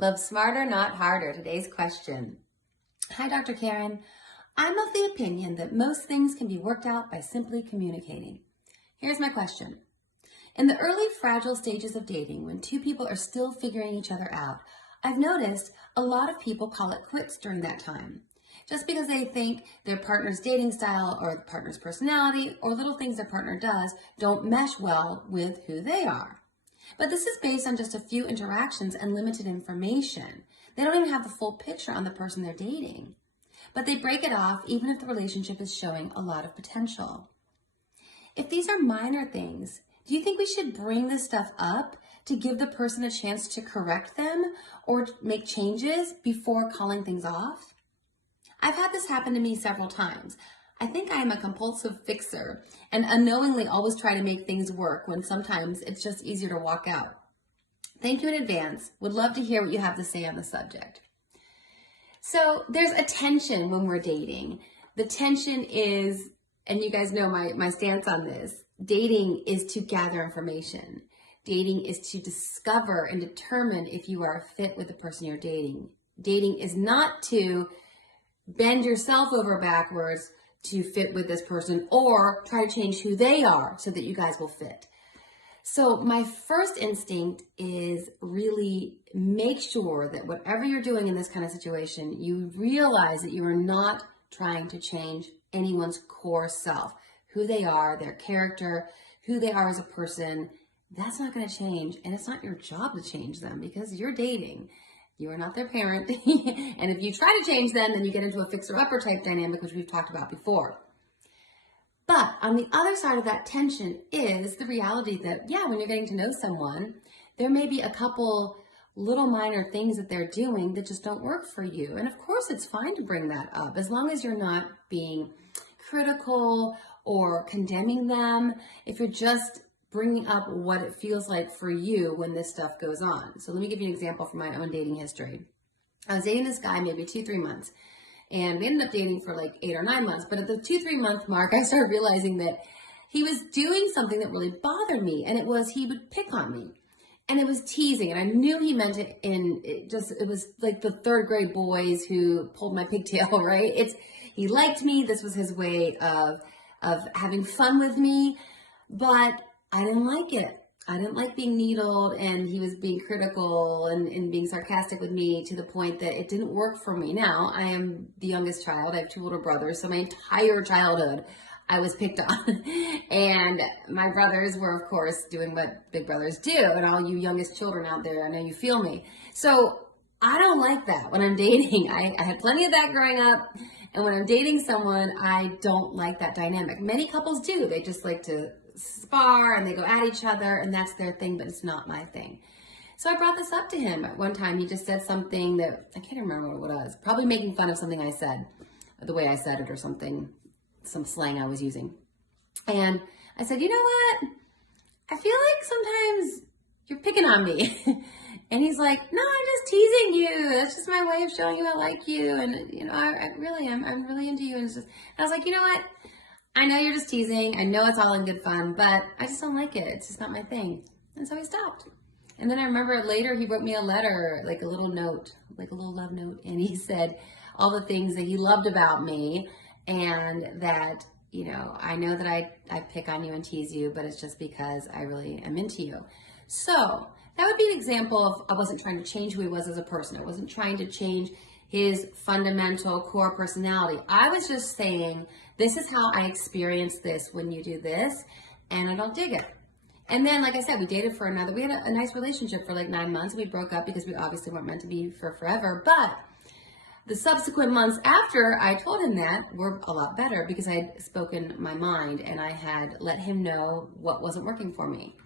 Love smarter, not harder. Today's question. Hi, Dr. Karen. I'm of the opinion that most things can be worked out by simply communicating. Here's my question. In the early fragile stages of dating, when two people are still figuring each other out, I've noticed a lot of people call it quits during that time. Just because they think their partner's dating style or the partner's personality or little things their partner does don't mesh well with who they are. But this is based on just a few interactions and limited information. They don't even have the full picture on the person they're dating. But they break it off even if the relationship is showing a lot of potential. If these are minor things, do you think we should bring this stuff up to give the person a chance to correct them or make changes before calling things off? I've had this happen to me several times. I think I am a compulsive fixer and unknowingly always try to make things work when sometimes it's just easier to walk out. Thank you in advance. Would love to hear what you have to say on the subject. So there's a tension when we're dating. The tension is, and you guys know my stance on this, dating is to gather information. Dating is to discover and determine if you are a fit with the person you're dating. Dating is not to bend yourself over backwards to fit with this person or try to change who they are so that you guys will fit. So my first instinct is really make sure that whatever you're doing in this kind of situation, you realize that you are not trying to change anyone's core self, who they are, their character, who they are as a person. That's not going to change, and it's not your job to change them because you're dating. You are not their parent. And if you try to change them, then you get into a fixer-upper type dynamic, which we've talked about before. But on the other side of that tension is the reality that, yeah, when you're getting to know someone, there may be a couple little minor things that they're doing that just don't work for you. And of course, it's fine to bring that up as long as you're not being critical or condemning them. If you're just bringing up what it feels like for you when this stuff goes on. So let me give you an example from my own dating history. I was dating this guy maybe 2-3 months, and we ended up dating for like 8 or 9 months. But at the 2-3 month mark, I started realizing that he was doing something that really bothered me, and it was he would pick on me, and it was teasing, and I knew he meant it it was like the 3rd grade boys who pulled my pigtail, right? He liked me. This was his way of having fun with me, but I didn't like it. I didn't like being needled, and he was being critical and being sarcastic with me to the point that it didn't work for me. Now, I am the youngest child. I have 2 older brothers, so my entire childhood I was picked on. And my brothers were, of course, doing what big brothers do. And all you youngest children out there, I know you feel me. So I don't like that when I'm dating. I had plenty of that growing up. And when I'm dating someone, I don't like that dynamic. Many couples do. They just like to spar and they go at each other, and that's their thing, but it's not my thing. So I brought this up to him at one time. He just said something that I can't remember what it was, probably making fun of something I said, the way I said it or something, some slang I was using. And I said, you know what? I feel like sometimes you're picking on me. And he's like, no, I'm just teasing you. That's just my way of showing you I like you. And, you know, I really am. I'm really into you. And I was like, you know what? I know you're just teasing. I know it's all in good fun, but I just don't like it. It's just not my thing. And so he stopped. And then I remember later he wrote me a letter, like a little note, like a little love note. And he said all the things that he loved about me, and that, you know, I know that I pick on you and tease you, but it's just because I really am into you. So that would be an example of I wasn't trying to change who he was as a person. I wasn't trying to change his fundamental core personality. I was just saying, this is how I experience this when you do this, and I don't dig it. And then, like I said, we dated for we had a nice relationship for like 9 months. We broke up because we obviously weren't meant to be for forever. But the subsequent months after I told him that were a lot better because I had spoken my mind and I had let him know what wasn't working for me.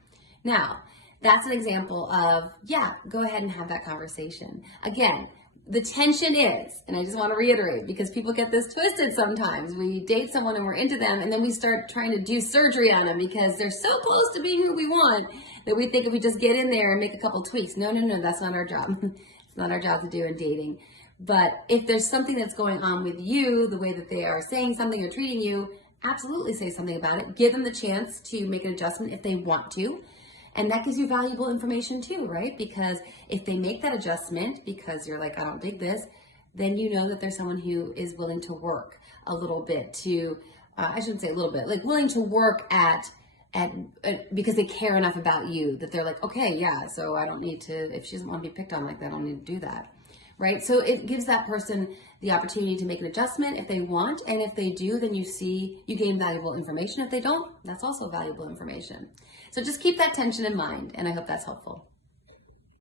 Now, that's an example of, yeah, go ahead and have that conversation. Again, the tension is, and I just want to reiterate because people get this twisted sometimes. We date someone and we're into them, and then we start trying to do surgery on them because they're so close to being who we want that we think if we just get in there and make a couple tweaks. No, that's not our job. It's not our job to do in dating. But if there's something that's going on with you, the way that they are saying something or treating you, absolutely say something about it. Give them the chance to make an adjustment if they want to. And that gives you valuable information too, right? Because if they make that adjustment because you're like, I don't dig this, then you know that there's someone who is willing to work a little bit to, I shouldn't say a little bit, like willing to work at because they care enough about you that they're like, okay, yeah, so I don't need to, if she doesn't want to be picked on like that, I don't need to do that. Right? So it gives that person the opportunity to make an adjustment if they want. And if they do, then you gain valuable information. If they don't, that's also valuable information. So just keep that tension in mind. And I hope that's helpful.